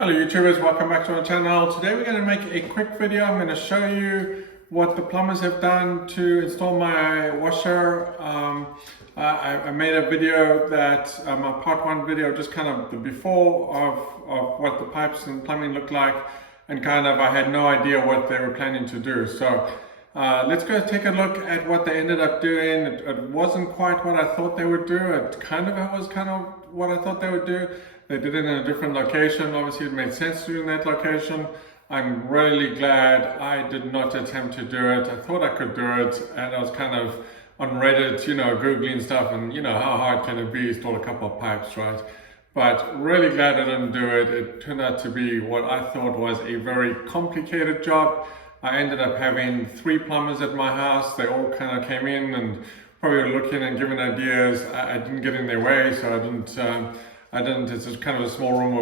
Hello YouTubers, welcome back to our channel. Today we're going to make a quick video. I'm going to show you what the plumbers have done to install my washer. I made a video that, my part one video, just kind of the before of what the pipes and plumbing looked like, and kind of I had no idea what they were planning to do. So let's go take a look at what they ended up doing. It wasn't quite what I thought they would do. It was kind of what I thought they would do. They did it in a different location. Obviously, it made sense to do in that location. I'm really glad I did not attempt to do it. I thought I could do it, and I was kind of on Reddit, Googling stuff, and how hard can it be, install a couple of pipes, right? But really glad I didn't do it. It turned out to be what I thought was a very complicated job. I ended up having 3 plumbers at my house. They all kind of came in and probably were looking and giving ideas. I didn't get in their way, so I didn't. It's just kind of a small room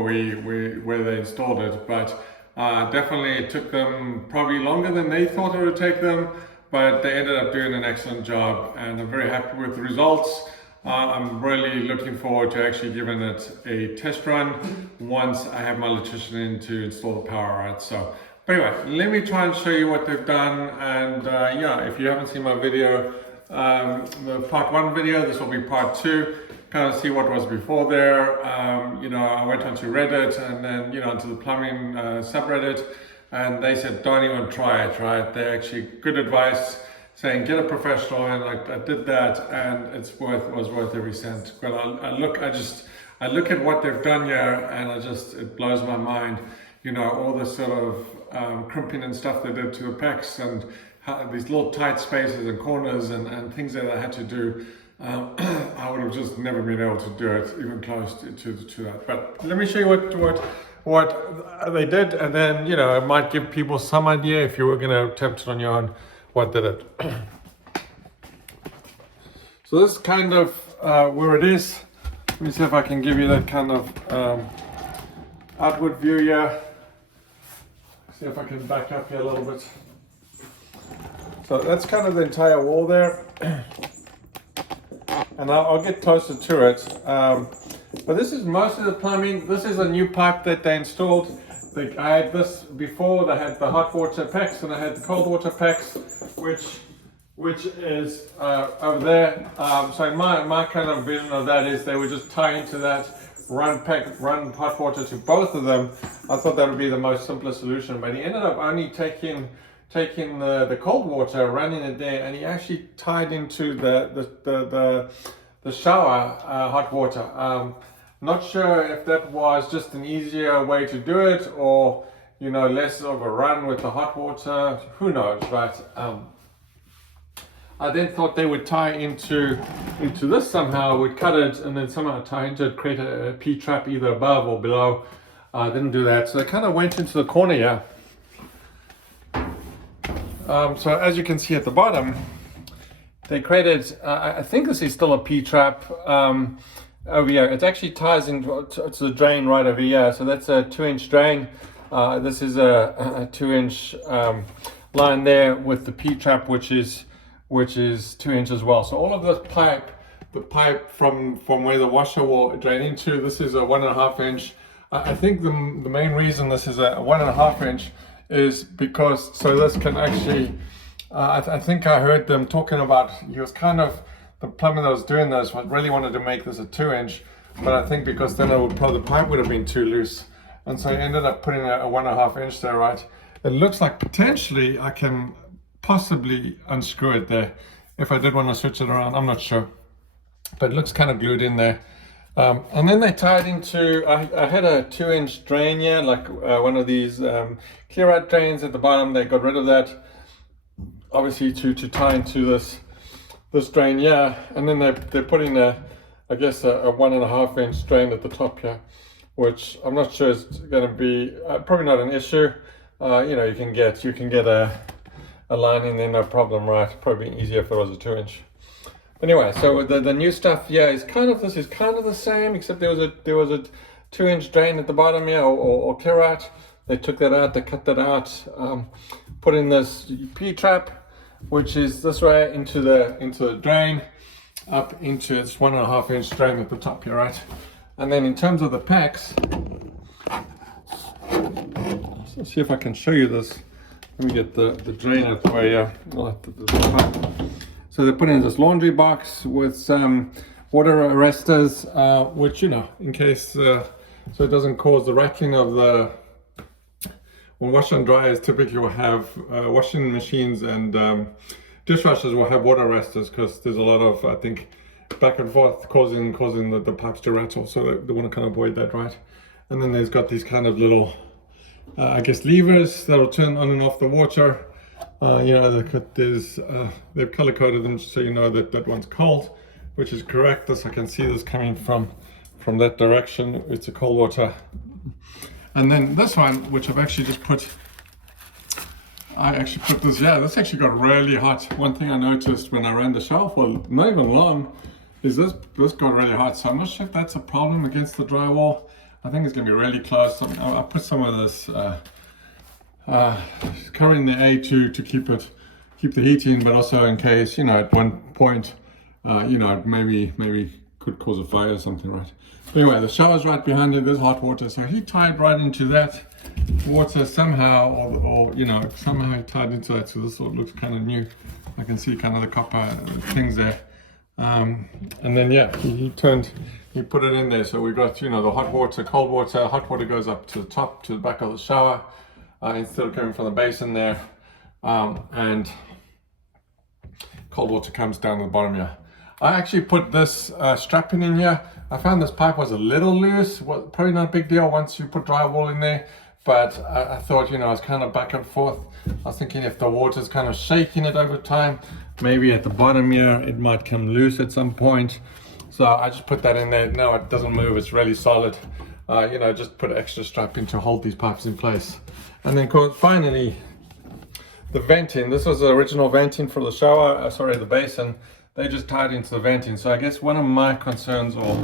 where they installed it, but definitely it took them probably longer than they thought it would take them, but they ended up doing an excellent job, and I'm very happy with the results. I'm really looking forward to actually giving it a test run once I have my electrician in to install the power, right? So, but anyway, let me try and show you what they've done, and yeah, if you haven't seen my video, the part 1 video, this will be part 2. Kind of see what was before there. I went onto Reddit and then onto the plumbing subreddit, and they said don't even try it, right? They actually good advice saying get a professional, and I did that, and it was worth every cent. But I look at what they've done here, and it blows my mind. All this sort of crimping and stuff they did to the pecs, and how, these little tight spaces and corners and things that I had to do. I would have just never been able to do it even close to that. But let me show you what they did, and then it might give people some idea if you were going to attempt it on your own what did it. So this is kind of where it is. Let me see if I can give you that kind of outward view here. See if I can back up here a little bit. So that's kind of the entire wall there. And I'll get closer to it. But this is most of the plumbing. This is a new pipe that they installed. I had this before. They had the hot water packs, and I had the cold water packs, which is over there. So my kind of vision of that is they would just tie into that, run hot water to both of them. I thought that would be the most simplest solution, but he ended up only taking the cold water, running it there, and he actually tied into the shower hot water. Not sure if that was just an easier way to do it, or less of a run with the hot water. Who knows, right? I then thought they would tie into this somehow, would cut it and then somehow tie into it, create a P-trap either above or below. Didn't do that, so they kind of went into the corner here. So as you can see at the bottom, they created, I think this is still a P-trap over here. It actually ties into the drain right over here. So that's a 2-inch drain. This is a 2-inch line there with the P-trap, which is 2 inches as well. So all of this pipe, the pipe from where the washer will drain into, this is a 1.5 inch. I think the main reason this is a 1.5 inch is because, so this can actually, I think I heard them talking about, the plumber that was doing this really wanted to make this a 2-inch, but I think because then the pipe would have been too loose, and so he ended up putting a 1.5 inch there, right? It looks like potentially I can possibly unscrew it there if I did want to switch it around. I'm not sure, but it looks kind of glued in there. And then they tied into, I had a 2-inch drain here, like one of these clear out drains at the bottom. They got rid of that, obviously to tie into this drain here. And then they're putting I guess a 1.5 inch drain at the top here, which I'm not sure is going to be, probably not an issue. You can get a line in there, no problem, right? Probably easier if it was a 2-inch. Anyway, so the new stuff, yeah, this is kind of the same, except there was a 2-inch drain at the bottom here, or clear out. They took that out, they cut that out, put in this P-trap, which is this way into the drain, up into its 1.5 inch drain at the top here, right? And then in terms of the packs, see if I can show you this. Let me get the drain out the way here. So they put in this laundry box with some water arresters, which, you know, in case, so it doesn't cause the rattling of the, when washer and dryers typically will have, washing machines and dishwashers will have water arresters, because there's a lot of, I think, back and forth causing the pipes to rattle, so they want to kind of avoid that, right? And then there's got these kind of little, I guess, levers that'll turn on and off the water. You know, they've color coded them so you know that that one's cold, which is correct. This, I can see this coming from that direction. It's a cold water. And then this one, which I've actually just put, I actually put this, yeah, this actually got really hot. One thing I noticed when I ran the shower for not even long is this got really hot. So I'm not sure if that's a problem against the drywall. I think it's gonna be really close. I put some of this covering the A2 to keep the heat in, but also in case, you know, at one point, you know, maybe could cause a fire or something, right? But anyway, the shower's right behind it. There's hot water, so he tied right into that water somehow, or you know, somehow he tied into that. So this sort of looks kind of new. I can see kind of the copper things there. And then yeah, he put it in there. So we got, you know, the hot water, cold water. Hot water goes up to the top, to the back of the shower, instead of coming from the basin there, and cold water comes down to the bottom here. I actually put this strapping in here. I found this pipe was a little loose. Well, probably not a big deal once you put drywall in there, but I thought, you know, it's kind of back and forth. I was thinking if the water's kind of shaking it over time, maybe at the bottom here it might come loose at some point. So I just put that in there. No, it doesn't move. It's really solid. You know, just put extra strapping to hold these pipes in place. And then finally, the venting. This was the original venting for the shower, sorry, the basin. They just tied into the venting. So I guess one of my concerns, or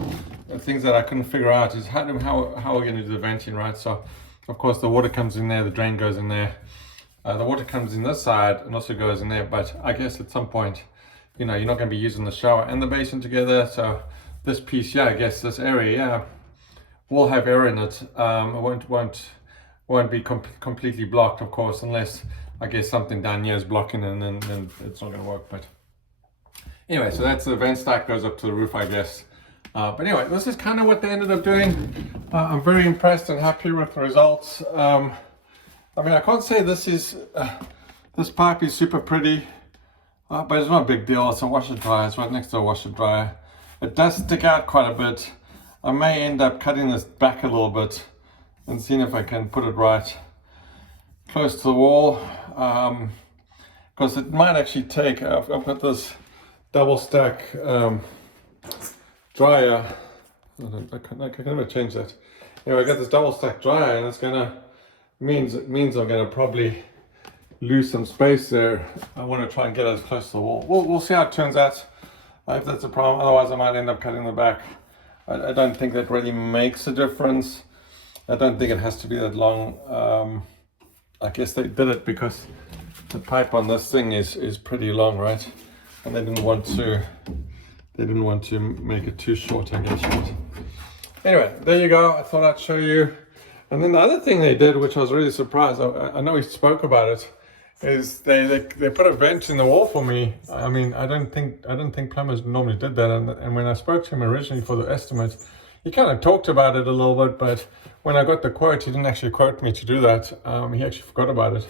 things that I couldn't figure out, is how are we going to do the venting, right? So of course the water comes in there, the drain goes in there. The water comes in this side and also goes in there, but I guess at some point, you know, you're not going to be using the shower and the basin together. So this piece, yeah, I guess this area, yeah, will have air in it. It won't be completely blocked, of course, unless I guess something down here is blocking, and then it's not going to work. But anyway, so that's the vent stack, goes up to the roof, I guess. But anyway, this is kind of what they ended up doing. I'm very impressed and happy with the results. I mean, I can't say this pipe is super pretty, but it's not a big deal. It's a washer dryer. It's right next to a washer dryer. It does stick out quite a bit. I may end up cutting this back a little bit and seeing if I can put it right close to the wall, because it might actually take, I've got this double stack dryer. I can never change that. Anyway, I got this double stack dryer, and it's gonna means I'm gonna probably lose some space there. I want to try and get as close to the wall. We'll see how it turns out, if that's a problem. Otherwise I might end up cutting the back. I don't think that really makes a difference. I don't think it has to be that long. I guess they did it because the pipe on this thing is pretty long, right? And they didn't want to make it too short, I guess. Right? Anyway, there you go. I thought I'd show you. And then the other thing they did, which I was really surprised, I know we spoke about it, is they put a vent in the wall for me. I mean, I don't think plumbers normally did that. And when I spoke to him originally for the estimate, he kind of talked about it a little bit, but when I got the quote, he didn't actually quote me to do that. He actually forgot about it.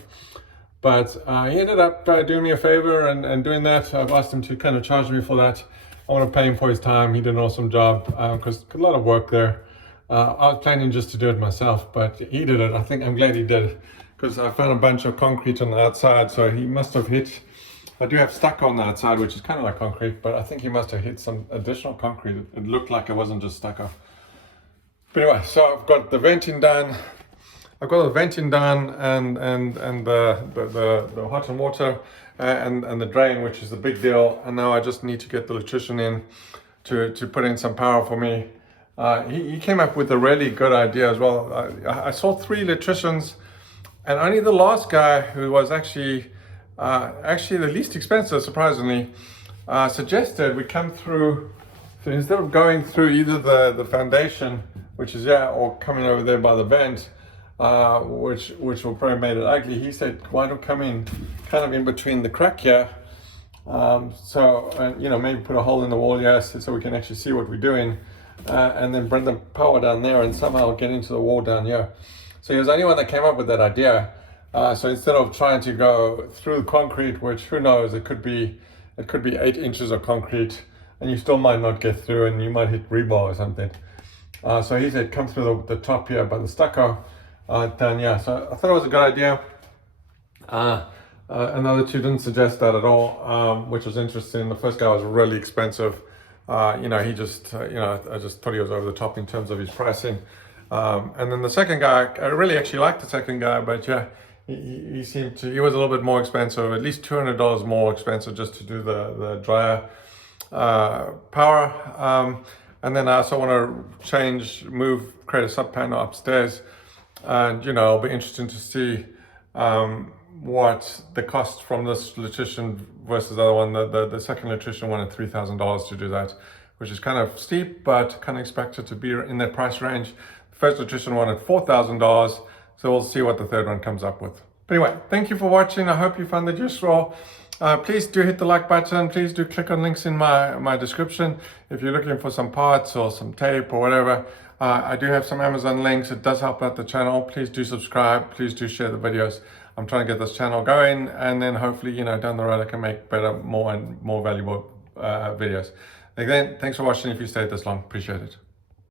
But he ended up doing me a favor and doing that. I've asked him to kind of charge me for that. I want to pay him for his time. He did an awesome job, because a lot of work there. I was planning just to do it myself, but he did it. I'm glad he did, because I found a bunch of concrete on the outside, so he must have hit, I do have stucco on the outside, which is kind of like concrete, but I think he must have hit some additional concrete. It looked like it wasn't just stucco. But anyway, so I've got the venting done. I've got the venting done, and the hot and water, and the drain, which is the big deal. And now I just need to get the electrician in to put in some power for me. He came up with a really good idea as well. I saw 3 electricians, and only the last guy, who was actually the least expensive, surprisingly, suggested we come through. So instead of going through either the foundation, which is or coming over there by the vent, which will probably made it ugly. He said, why don't come in kind of in between the crack here, you know, maybe put a hole in the wall here so we can actually see what we're doing, and then bring the power down there and somehow get into the wall down here. So he was the only one that came up with that idea. So instead of trying to go through concrete, which who knows, it could be 8 inches of concrete and you still might not get through and you might hit rebar or something. So he said, come through the top here by the stucco down here. So I thought it was a good idea. Another two didn't suggest that at all, which was interesting. The first guy was really expensive. You know, he just, you know, I just thought he was over the top in terms of his pricing. And then the second guy, I really actually liked the second guy, but yeah, he seemed to, he was a little bit more expensive, at least $200 more expensive just to do the dryer power. And then I also want to create a sub panel upstairs, and you know, it'll be interesting to see what the cost from this electrician versus the other one. The second electrician wanted $3,000 to do that, which is kind of steep, but kind of expected to be in their price range. The first electrician wanted $4,000, so we'll see what the third one comes up with. But anyway, thank you for watching. I hope you found it useful. Please do hit the like button. Please do click on links in my description if you're looking for some parts or some tape or whatever. I do have some Amazon links. It does help out the channel. Please do subscribe. Please do share the videos. I'm trying to get this channel going, and then hopefully, you know, down the road I can make better, more valuable videos. Again, thanks for watching. If you stayed this long, appreciate it.